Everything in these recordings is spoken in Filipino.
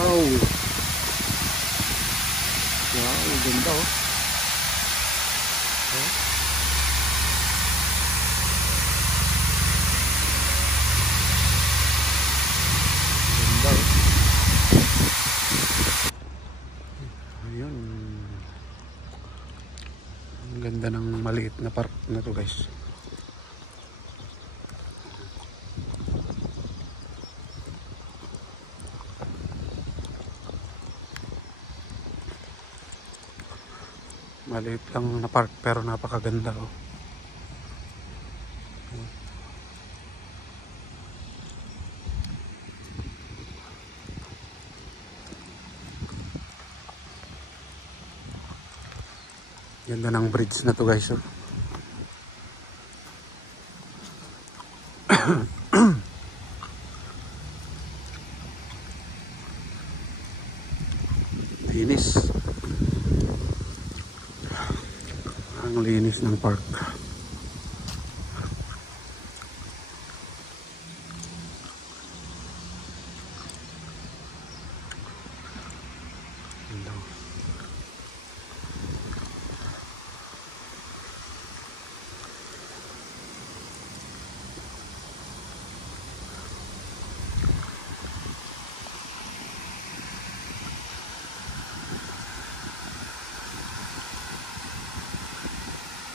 Wow. Wow, ganda oh. Oh. Ganda oh. Ayun. Ang ganda ng maliit na park na to guys. Maliit lang na park pero napakaganda oh. Ganda ng bridge na to guys oh. Linis. Ang linis ng park.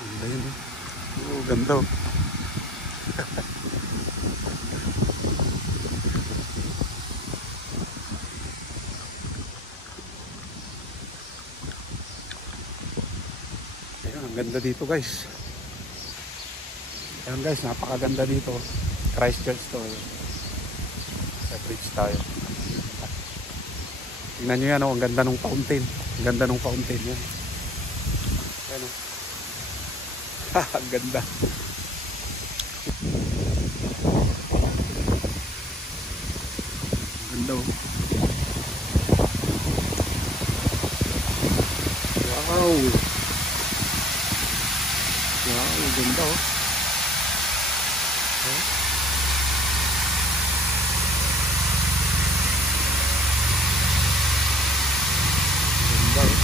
Ganda yun eh. Oh, ganda oh. Ayan, ang ganda dito guys. Ayan guys, napakaganda dito. Christchurch to. Sa bridge tayo. Tingnan nyo yan oh, ang ganda ng fountain. Ang ganda ng fountain yan. Ayan oh. Ang ganda. Ang ganda oh. Wow. Wow, ang ganda oh. Oh. Ganda oh.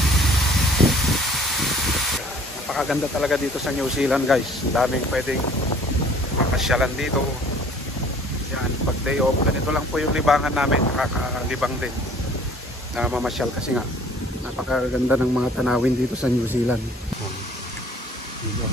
Napakaganda talaga dito sa New Zealand guys. Daming pwedeng makasyalan dito. Yan, pag day off, ganito lang po yung libangan namin. Nakakalibang din na mamasyal kasi nga napakaganda ng mga tanawin dito sa New Zealand. Dito.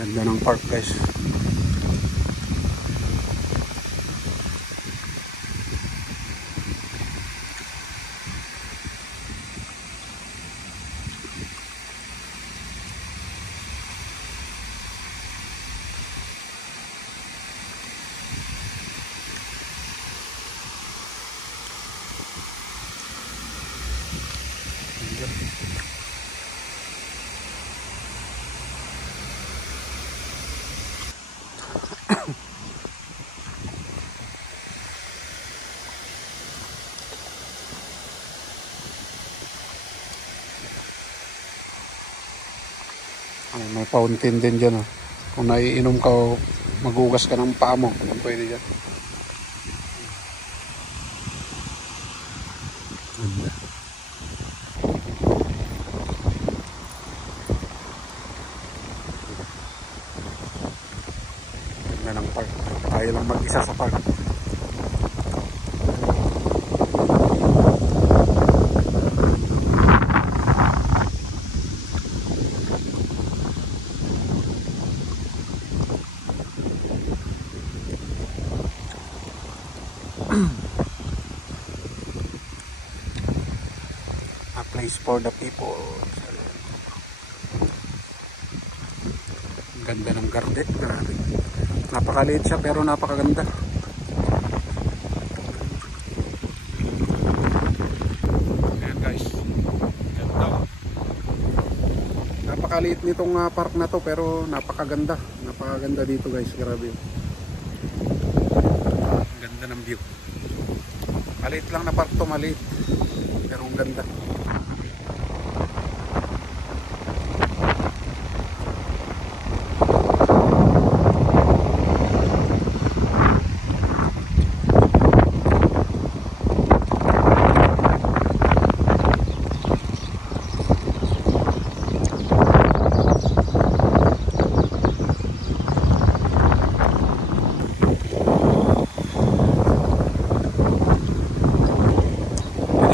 Ganda ng park guys. May fountain din dyan oh. Kung naiinom ka o magugas ka ng paa mo, pwede dyan. Ganda ng park. Tayo lang mag-isa sa park. A place for the people. Ang ganda ng garden. Napakaliit siya pero napakaganda. Ayan guys. Ganda. Napakaliit nitong park na to pero napakaganda. Napakaganda dito guys. Grabe. Ganda ng view. Maliit lang na park to, maliit. Pero ang ganda.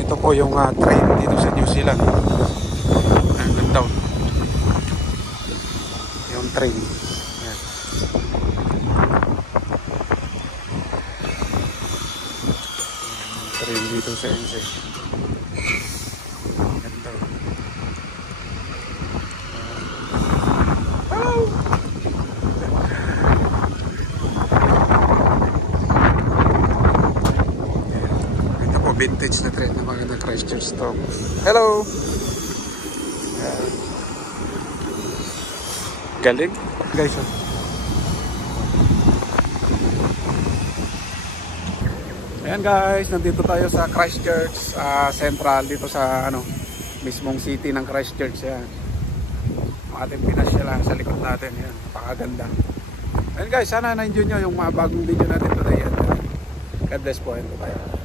Ito po yung train dito sa New Zealand. Hanggang down. Yung train. Yan. Yung train dito sa NZ. Hanggang down. Vintage na train na magandang Christchurch to. Hello! Ayan. Galing guys. Ayan guys, nandito tayo sa Christchurch Central, dito sa mismong city ng Christchurch. Ayan. Ating pinasyalan sa likod natin. Ayan, napakaganda. Ayan guys, sana na-enjoy nyo yung mga bagong video natin today. God bless po. Ayan po tayo.